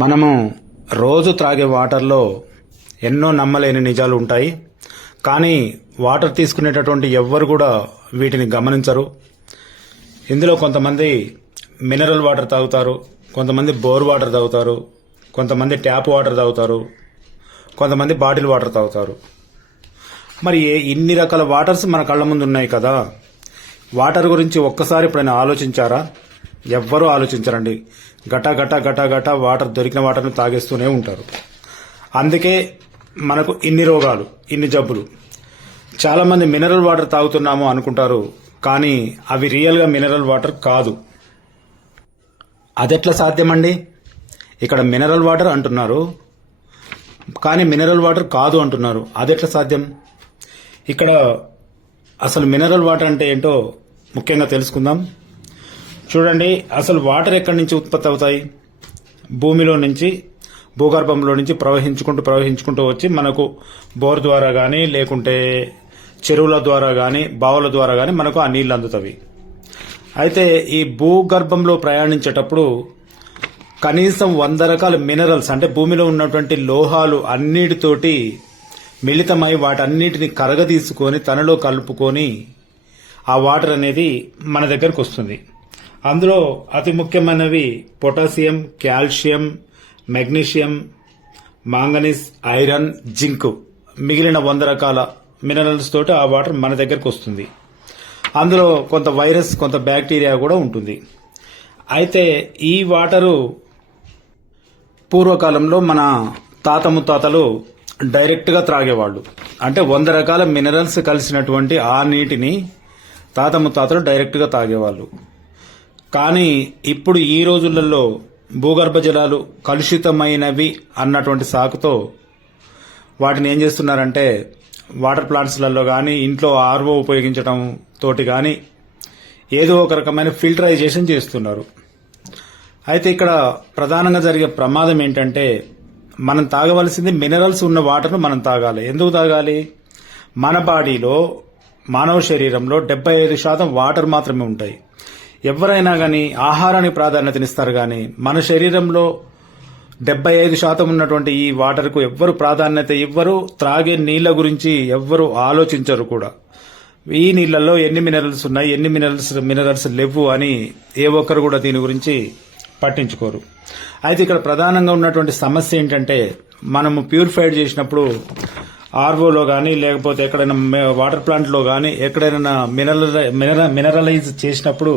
మనము రోజు త్రాగే వాటర్లో ఎన్నో నమ్మలేని నిజాలు ఉంటాయి. కానీ వాటర్ తీసుకునేటటువంటి ఎవ్వరు కూడా వీటిని గమనించరు. ఇందులో కొంతమంది మినరల్ వాటర్ తాగుతారు, కొంతమంది బోర్ వాటర్ తాగుతారు, కొంతమంది ట్యాప్ వాటర్ తాగుతారు, కొంతమంది బాటిల్ వాటర్ తాగుతారు. మరి ఇన్ని రకాల వాటర్స్ మన కళ్ళ ముందు ఉన్నాయి కదా, వాటర్ గురించి ఒక్కసారి ఎప్పుడైనా ఆలోచించారా? ఎవ్వరూ ఆలోచించరండి. గటా గటా గటా గటా వాటర్, దొరికిన వాటర్ని తాగేస్తూనే ఉంటారు. అందుకే మనకు ఇన్ని రోగాలు, ఇన్ని జబ్బులు. చాలామంది మినరల్ వాటర్ తాగుతున్నాము అనుకుంటారు, కానీ అవి రియల్గా మినరల్ వాటర్ కాదు. అదెట్లా సాధ్యమండి? ఇక్కడ మినరల్ వాటర్ అంటున్నారు, కానీ మినరల్ వాటర్ కాదు అంటున్నారు. అదెట్లా సాధ్యం? ఇక్కడ అసలు మినరల్ వాటర్ అంటే ఏంటో ముఖ్యంగా తెలుసుకుందాం. చూడండి, అసలు వాటర్ ఎక్కడి నుంచి ఉత్పత్తి అవుతాయి? భూమిలో నుంచి, భూగర్భంలో నుంచి ప్రవహించుకుంటూ వచ్చి మనకు బోర్ ద్వారా కానీ, లేకుంటే చెరువుల ద్వారా కానీ, బావుల ద్వారా కానీ మనకు ఆ నీళ్లు అందుతాయి. అయితే ఈ భూగర్భంలో ప్రయాణించేటప్పుడు కనీసం 100 రకాల మినరల్స్, అంటే భూమిలో ఉన్నటువంటి లోహాలు అన్నిటితోటి మిళితమై వాటన్నిటిని కరగదీసుకొని తనలో కలుపుకొని ఆ వాటర్ అనేది మన దగ్గరకు వస్తుంది. అందులో అతి ముఖ్యమైనవి potassium, calcium, magnesium, manganese, iron, zinc. మిగిలిన 100 రకాల మినరల్స్ తోటి ఆ వాటర్ మన దగ్గరకు వస్తుంది. అందులో కొంత వైరస్, కొంత బ్యాక్టీరియా కూడా ఉంటుంది. అయితే ఈ వాటరు పూర్వకాలంలో మన తాత ముత్తాతలు డైరెక్ట్గా త్రాగేవాళ్ళు. అంటే 100 రకాల మినరల్స్ కలిసినటువంటి ఆ నీటిని తాత ముత్తాతలు డైరెక్ట్గా తాగేవాళ్ళు. కానీ ఇప్పుడు ఈ రోజులలో భూగర్భ జలాలు కలుషితమైనవి అన్నటువంటి సాకుతో వాటిని ఏం చేస్తున్నారంటే వాటర్ ప్లాంట్స్లలో కానీ, ఇంట్లో ఆర్ఓ ఉపయోగించడం తోటి కానీ ఏదో ఒక రకమైన ఫిల్టరైజేషన్ చేస్తున్నారు. అయితే ఇక్కడ ప్రధానంగా జరిగే ప్రమాదం ఏంటంటే, మనం తాగవలసింది మినరల్స్ ఉన్న వాటర్ను మనం తాగాలి. ఎందుకు తాగాలి? మన బాడీలో, మానవ శరీరంలో 75% వాటర్ మాత్రమే ఉంటాయి. ఎవరైనా కానీ ఆహారానికి ప్రాధాన్యతనిస్తారు, కానీ మన శరీరంలో 75% ఉన్నటువంటి ఈ వాటర్కు ఎవ్వరు ప్రాధాన్యత ఇవ్వరు. త్రాగే నీళ్ల గురించి ఎవ్వరు ఆలోచించరు కూడా. ఈ నీళ్లలో ఎన్ని మినరల్స్ ఉన్నాయి, ఎన్ని మినరల్స్ లేవు అని ఏ ఒక్కరు కూడా దీని గురించి పట్టించుకోరు. అయితే ఇక్కడ ప్రధానంగా ఉన్నటువంటి సమస్య ఏంటంటే, మనము ప్యూరిఫైడ్ చేసినప్పుడు ఆర్ఓలో కానీ, లేకపోతే ఎక్కడైనా వాటర్ ప్లాంట్లో కానీ, ఎక్కడైనా మినరలైజ్ చేసినప్పుడు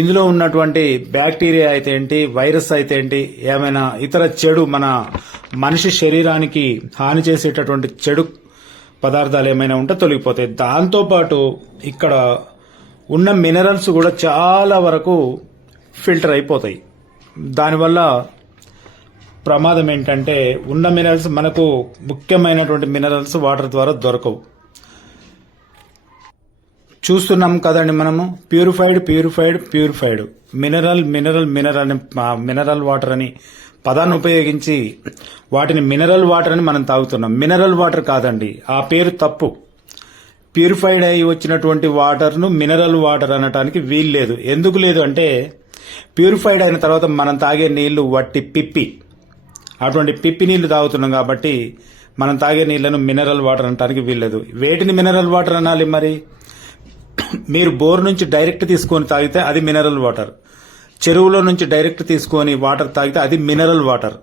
ఇందులో ఉన్నటువంటి బ్యాక్టీరియా అయితే ఏంటి, వైరస్ అయితే ఏంటి, ఏమైనా ఇతర చెడు, మన మనిషి శరీరానికి హాని చేసేటటువంటి చెడు పదార్థాలు ఏమైనా ఉంటే తొలగిపోతాయి. దాంతోపాటు ఇక్కడ ఉన్న మినరల్స్ కూడా చాలా వరకు ఫిల్టర్ అయిపోతాయి. దానివల్ల ప్రమాదం ఏంటంటే, ఉన్న మినరల్స్, మనకు ముఖ్యమైనటువంటి మినరల్స్ వాటర్ ద్వారా దొరకవు. చూస్తున్నాం కదండి మనము, ప్యూరిఫైడ్ మినరల్ వాటర్ అని పదాన్ని ఉపయోగించి వాటిని మినరల్ వాటర్ అని మనం తాగుతున్నాం. మినరల్ వాటర్ కాదండి, ఆ పేరు తప్పు. ప్యూరిఫైడ్ అయి వచ్చినటువంటి వాటర్ను మినరల్ వాటర్ అనటానికి వీలు లేదు. ఎందుకు లేదు అంటే, ప్యూరిఫైడ్ అయిన తర్వాత మనం తాగే నీళ్లు వట్టి పిప్పి, అటువంటి పిప్పి నీళ్లు తాగుతున్నాం కాబట్టి మనం తాగే నీళ్లను మినరల్ వాటర్ అనటానికి వీల్లేదు. వేటిని మినరల్ వాటర్ అనాలి? మరి మీరు బోర్ నుంచి డైరెక్ట్ తీసుకొని తాగితే అది మినరల్ వాటర్, చెరువులో నుంచి డైరెక్ట్ తీసుకొని వాటర్ తాగితే అది మినరల్ వాటర్,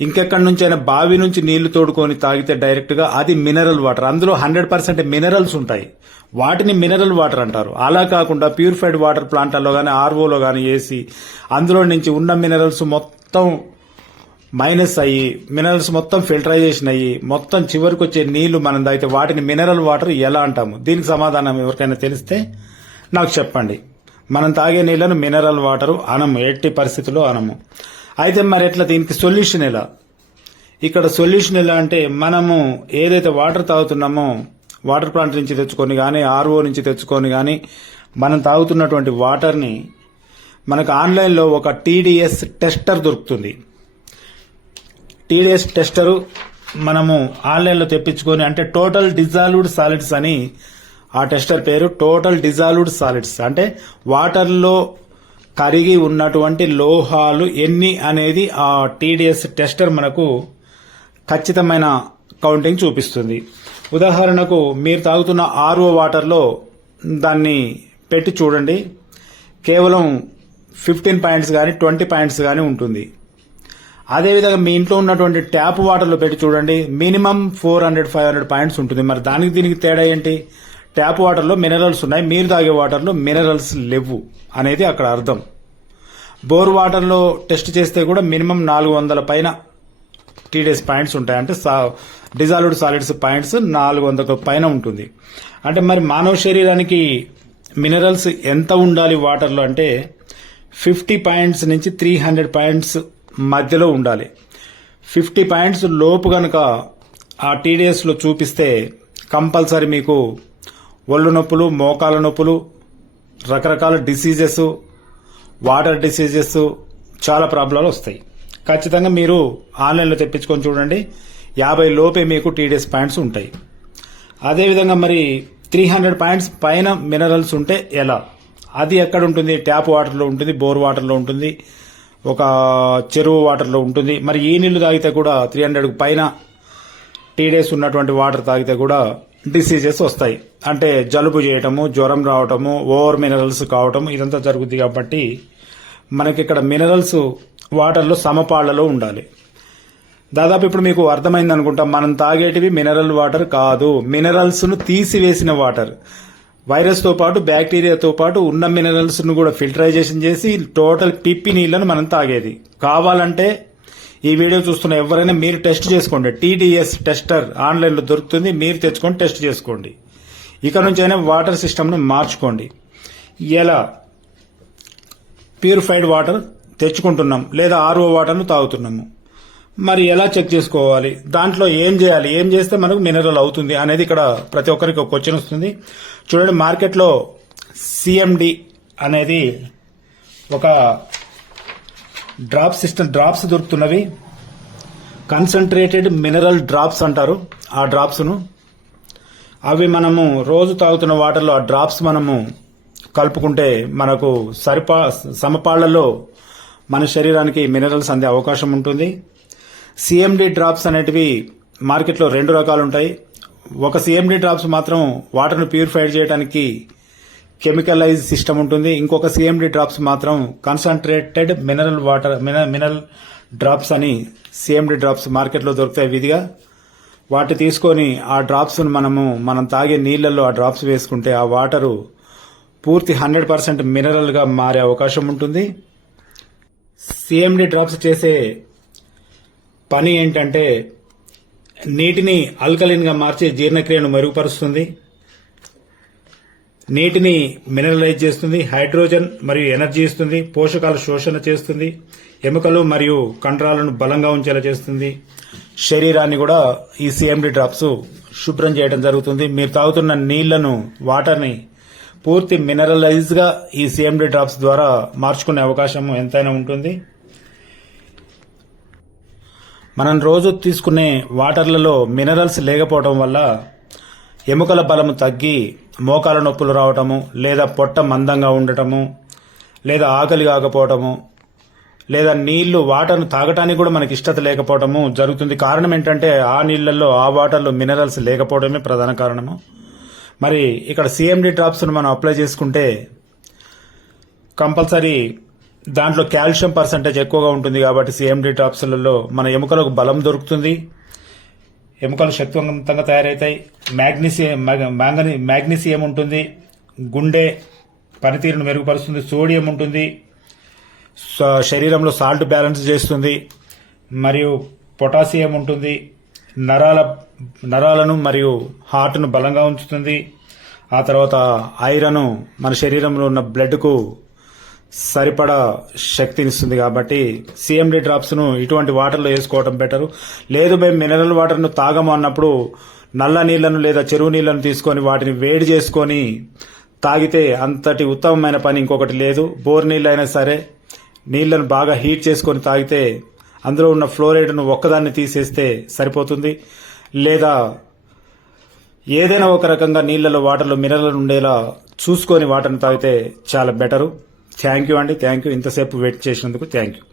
ఇంకెక్కడి నుంచి అయినా బావి నుంచి నీళ్లు తోడుకొని తాగితే డైరెక్ట్గా అది మినరల్ వాటర్. అందులో 100% మినరల్స్ ఉంటాయి, వాటిని మినరల్ వాటర్ అంటారు. అలా కాకుండా ప్యూరిఫైడ్ వాటర్ ప్లాంట్లలో కానీ, ఆర్ఓలో కానీ వేసి అందులో నుంచి ఉన్న మినరల్స్ మొత్తం మైనస్ అయ్యి, మినరల్స్ మొత్తం ఫిల్టరైజేషన్ అయ్యి, మొత్తం చివరికి వచ్చే నీళ్లు మనం తాగితే వాటిని మినరల్ వాటర్ ఎలా అంటాము? దీనికి సమాధానం ఎవరికైనా తెలిస్తే నాకు చెప్పండి. మనం తాగే నీళ్లను మినరల్ వాటర్ అనము, ఎట్టి పరిస్థితుల్లో అనము. అయితే మరి ఎట్లా, దీనికి సొల్యూషన్ ఎలా? ఇక్కడ సొల్యూషన్ ఎలా అంటే, మనము ఏదైతే వాటర్ తాగుతున్నామో వాటర్ ప్లాంట్ నుంచి తెచ్చుకొని కానీ, ఆర్ఓ నుంచి తెచ్చుకొని కానీ మనం తాగుతున్నటువంటి వాటర్ని మనకు ఆన్లైన్లో ఒక TDS టెస్టర్ దొరుకుతుంది. TDS టెస్టరు మనము ఆన్లైన్లో తెప్పించుకొని, అంటే టోటల్ డిజాల్వ్డ్ సాలిడ్స్ అని ఆ టెస్టర్ పేరు. టోటల్ డిజాల్వ్డ్ సాలిడ్స్ అంటే వాటర్లో కరిగి ఉన్నటువంటి లోహాలు ఎన్ని అనేది ఆ టీడీఎస్ టెస్టర్ మనకు ఖచ్చితమైన కౌంటింగ్ చూపిస్తుంది. ఉదాహరణకు మీరు తాగుతున్న ఆర్ఓ వాటర్లో దాన్ని పెట్టి చూడండి, కేవలం 15 పాయింట్స్ కానీ 20 పాయింట్స్ కానీ ఉంటుంది. అదేవిధంగా మీ ఇంట్లో ఉన్నటువంటి ట్యాప్ వాటర్లో పెట్టి చూడండి, మినిమం 400-500 పాయింట్స్ ఉంటుంది. మరి దానికి దీనికి తేడా ఏంటి? ట్యాప్ వాటర్లో మినరల్స్ ఉన్నాయి, మీరు తాగే వాటర్లో మినరల్స్ లేవు అనేది అక్కడ అర్థం. బోర్ వాటర్లో టెస్ట్ చేస్తే కూడా మినిమం 400 పైన టీడీఎస్ పాయింట్స్ ఉంటాయి. అంటే డిజాల్వ్డ్ సాలిడ్స్ పాయింట్స్ 400 పైన ఉంటుంది. అంటే మరి మానవ శరీరానికి మినరల్స్ ఎంత ఉండాలి వాటర్లో అంటే 50 పాయింట్స్ నుంచి 300 పాయింట్స్ మధ్యలో ఉండాలి. 50 పాయింట్స్ లోపు గనక ఆ టీడీఎస్లో చూపిస్తే కంపల్సరీ మీకు ఒళ్ళు నొప్పులు, మోకాల నొప్పులు, రకరకాల డిసీజెస్, వాటర్ డిసీజెస్, చాలా ప్రాబ్లాలు వస్తాయి. ఖచ్చితంగా మీరు ఆన్లైన్లో తెప్పించుకొని చూడండి, 50 లోపే మీకు టీడీఎస్ పాయింట్స్ ఉంటాయి. అదేవిధంగా మరి 300 పాయింట్స్ పైన మినరల్స్ ఉంటే ఎలా? అది ఎక్కడ ఉంటుంది? ట్యాప్ వాటర్లో ఉంటుంది, బోర్ వాటర్లో ఉంటుంది, ఒక చెరువు వాటర్లో ఉంటుంది. మరి ఈ నీళ్లు తాగితే కూడా 300 పైన టీడీఎస్ ఉన్నటువంటి వాటర్ తాగితే కూడా డిసీజెస్ వస్తాయి. అంటే జలుబు చేయటము, జ్వరం రావటము, ఓవర్ మినరల్స్ కావటము, ఇదంతా జరుగుతుంది. కాబట్టి మనకి ఇక్కడ మినరల్స్ వాటర్లో సమపాళ్లలో ఉండాలి. దాదాపు ఇప్పుడు మీకు అర్థమైంది అనుకుంటా, మనం తాగేటివి మినరల్ వాటర్ కాదు, మినరల్స్ ను తీసివేసిన వాటర్. వైరస్ తో పాటు బ్యాక్టీరియాతో పాటు ఉన్న మినరల్స్ ను కూడా ఫిల్టరైజేషన్ చేసి టోటల్ పిప్పి నీళ్లను మనం తాగేది. కావాలంటే ఈ వీడియో చూస్తున్న ఎవరైనా మీరు టెస్ట్ చేసుకోండి, టీడీఎస్ టెస్టర్ ఆన్లైన్లో దొరుకుతుంది, మీరు తెచ్చుకొని టెస్ట్ చేసుకోండి. ఇక నుంచైనా వాటర్ సిస్టమ్ను మార్చుకోండి. ఎలా? ప్యూరిఫైడ్ వాటర్ తెచ్చుకుంటున్నాం లేదా ఆర్ఓ వాటర్ను తాగుతున్నాము, మరి ఎలా చెక్ చేసుకోవాలి? దాంట్లో ఏం చేయాలి? ఏం చేస్తే మనకు మినరల్ అవుతుంది అనేది ఇక్కడ ప్రతి ఒక్కరికి ఒక క్వశ్చన్ వస్తుంది. చూడండి, మార్కెట్లో సిఎండి అనేది ఒక డ్రాప్స్ దొరుకుతున్నవి. కన్సన్ట్రేటెడ్ మినరల్ డ్రాప్స్ అంటారు ఆ డ్రాప్స్ను. అవి మనము రోజు తాగుతున్న వాటర్లో ఆ డ్రాప్స్ మనము కలుపుకుంటే మనకు సమపాళ్లలో మన శరీరానికి మినరల్స్ అందే అవకాశం ఉంటుంది. సిఎండి డ్రాప్స్ అనేటివి మార్కెట్లో 2 రకాలు ఉంటాయి. ఒక సిఎండి డ్రాప్స్ మాత్రం వాటర్ను ప్యూరిఫై చేయడానికి కెమికలైజ్ సిస్టమ్ ఉంటుంది. ఇంకొక సిఎండి డ్రాప్స్ మాత్రం కన్సన్ట్రేటెడ్ మినరల్ డ్రాప్స్ అని సిఎండి డ్రాప్స్ మార్కెట్లో దొరుకుతాయి విధిగా. వాటి తీసుకొని ఆ డ్రాప్స్ మనం తాగే నీళ్లలో ఆ డ్రాప్స్ వేసుకుంటే ఆ వాటరు పూర్తి 100% మినరల్ గా మారే అవకాశం ఉంటుంది. సిఎండి డ్రాప్స్ చేసే పని ఏంటంటే నీటిని ఆల్కలైన్ గా మార్చి జీర్ణక్రియను మెరుగుపరుస్తుంది, నీటిని మినరలైజ్ చేస్తుంది, హైడ్రోజన్ మరియు ఎనర్జీ ఇస్తుంది, పోషకాల శోషణ చేస్తుంది, ఎముకలు మరియు కండరాలను బలంగా ఉంచేలా చేస్తుంది. శరీరాన్ని కూడా ఈ సిఎండి డ్రాప్స్ శుభ్రం చేయడం జరుగుతుంది. మీరు తాగుతున్న నీళ్లను, వాటర్ని పూర్తి మినరలైజ్ గా ఈ సిఎండి డ్రాప్స్ ద్వారా మార్చుకునే అవకాశం ఎంతైనా ఉంటుంది. మనం రోజు తీసుకునే వాటర్లలో మినరల్స్ లేకపోవడం వల్ల ఎముకల బలము తగ్గి మోకాల నొప్పులు రావటము, లేదా పొట్ట మందంగా ఉండటము, లేదా ఆకలి కాకపోవటము, లేదా వాటర్ను తాగటానికి కూడా మనకి ఇష్టత లేకపోవటము జరుగుతుంది. కారణం ఏంటంటే ఆ నీళ్లలో, ఆ వాటర్లో మినరల్స్ లేకపోవడమే ప్రధాన కారణము. మరి ఇక్కడ సిఎండి డ్రాప్స్ను మనం అప్లై చేసుకుంటే కంపల్సరీ దాంట్లో కాల్షియం పర్సంటేజ్ ఎక్కువగా ఉంటుంది. కాబట్టి సిఎండి డ్రాప్స్లలో మన ఎముకలకు బలం దొరుకుతుంది, ఎముకలు శక్తివంతంగా తయారవుతాయి. మ్యాగ్నీషియం ఉంటుంది, గుండె పనితీరును మెరుగుపరుస్తుంది. సోడియం ఉంటుంది, శరీరంలో సాల్ట్ బ్యాలెన్స్ చేస్తుంది. మరియు పొటాషియం ఉంటుంది, నరాలను మరియు హార్ట్ను బలంగా ఉంచుతుంది. ఆ తర్వాత ఐరన్ మన శరీరంలో ఉన్న బ్లడ్కు సరిపడా శక్తినిస్తుంది. కాబట్టి సిఎండి డ్రాప్స్ను ఇటువంటి వాటర్లో వేసుకోవడం బెటర్. లేదు మేము మినరల్ వాటర్ను తాగము అన్నప్పుడు నల్ల నీళ్లను లేదా చెరువు నీళ్లను తీసుకొని వాటిని వేడి చేసుకొని తాగితే అంతటి ఉత్తమమైన పని ఇంకొకటి లేదు. బోర్ నీళ్ళైనా సరే నీళ్లను బాగా హీట్ చేసుకొని తాగితే అందులో ఉన్న ఫ్లోరైడ్ను ఒక్కదాన్ని తీసేస్తే సరిపోతుంది. లేదా ఏదైనా ఒక రకంగా నీళ్లలో, వాటర్లో మినరల్ ఉండేలా చూసుకొని వాటర్ని తాగితే చాలా బెటరు. థ్యాంక్ యూ అండి, థ్యాంక్ యూ. ఇంతసేపు వెయిట్ చేసినందుకు థ్యాంక్ యూ.